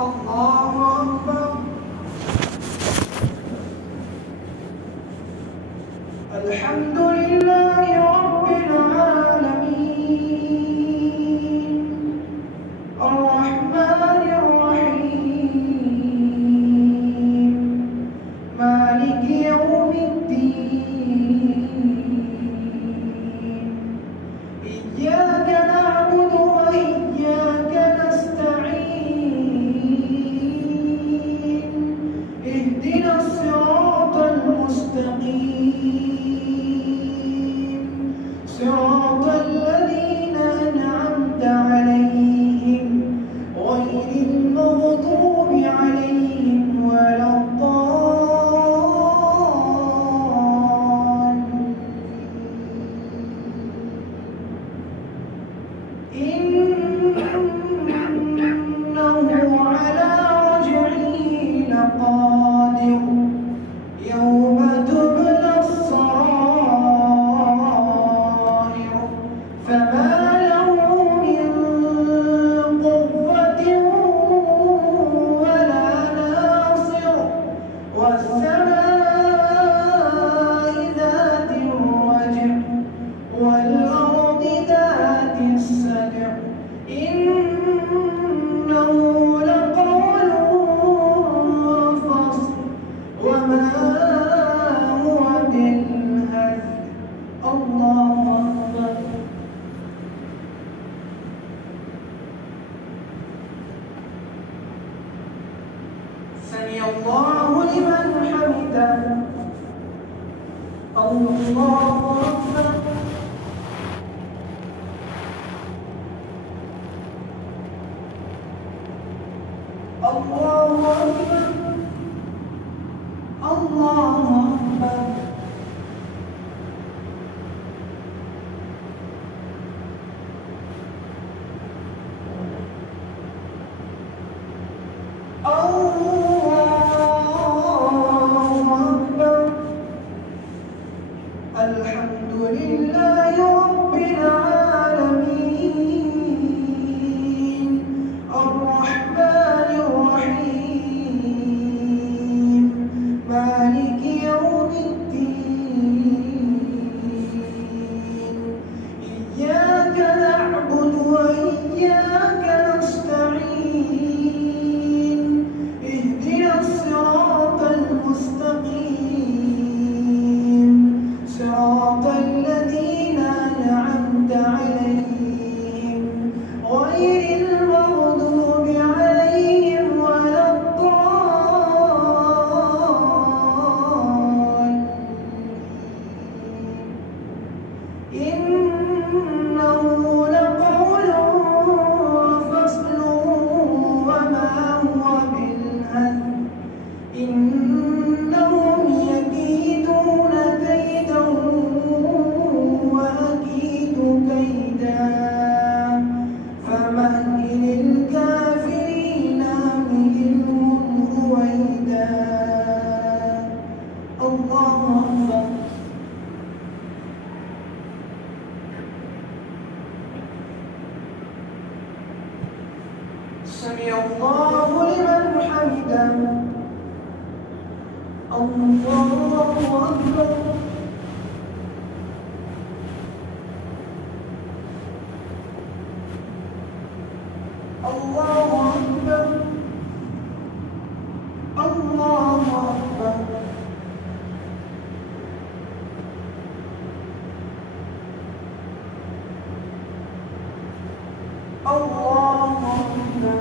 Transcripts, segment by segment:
الله أكبر. الحمد لله رب العالمين الرحمن الرحيم مالك يوم الدين إياك نعبد وإياك نستعين اهدنا الصراط المستقيم صراط الذين أنعمت عليهم غير المغضوب عليهم ولا الضالين. إنه على رجعه لقادر يوم تبلى السرائر فما له من قوة ولا ناصر والسماء ذات الرجع والأرض ذات الصدع إنه لقول فصل وما هو بالهزل. الله أكبر. سمع الله لمن حمده. الله أكبر. الله أكبر. الله أكبر. الحمد لله رب العالمين الرحمن الرحيم مالك يوم الدين إياك نعبد وإياك نستعين اهدنا الصراط المستقيم صراط الذين أنعمت عليهم غير المغضوب عليهم ولا الضالين. إنه لقول فصل وما هو بالهزل إنهم يكيدون كيدا وأكيد كيدا فمهل الكافرين أمهلهم رويدا. الله أكبر. سمع الله لمن حمده. الله أكبر. الله أكبر. الله أكبر. الله أكبر.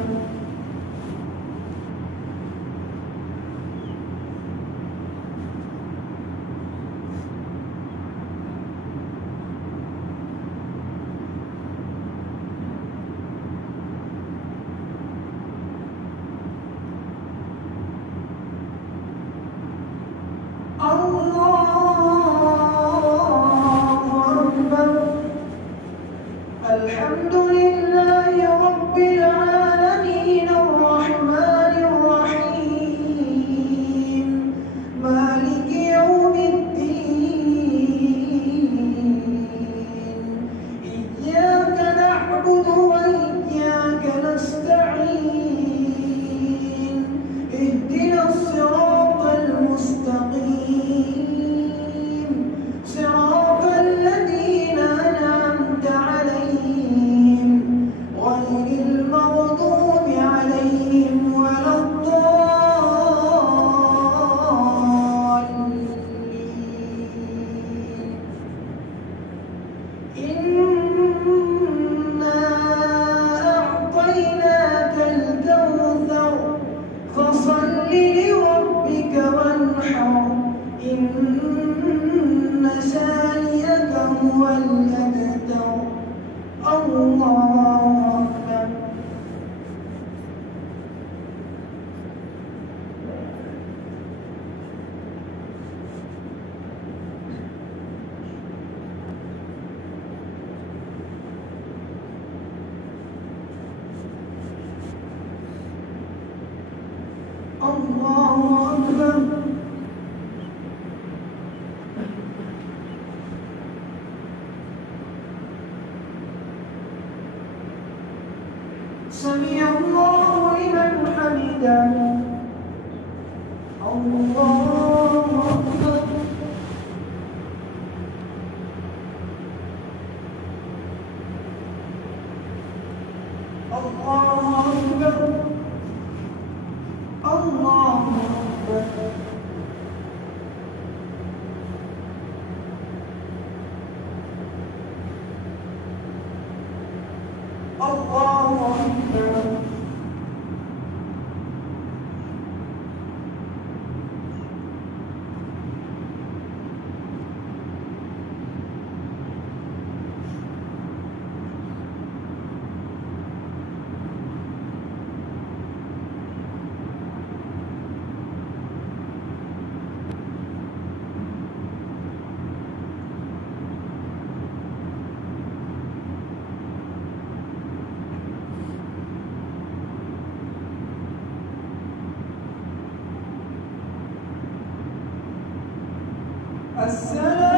الحمد لله رب العالمين الرحمن الرحيم مالك يوم الدين إياك نعبد وإياك نستعين الله أكبر. سمع الله لمن حمده. الله أكبر. الله أكبر. الله أكبر. الله أكبر. السلام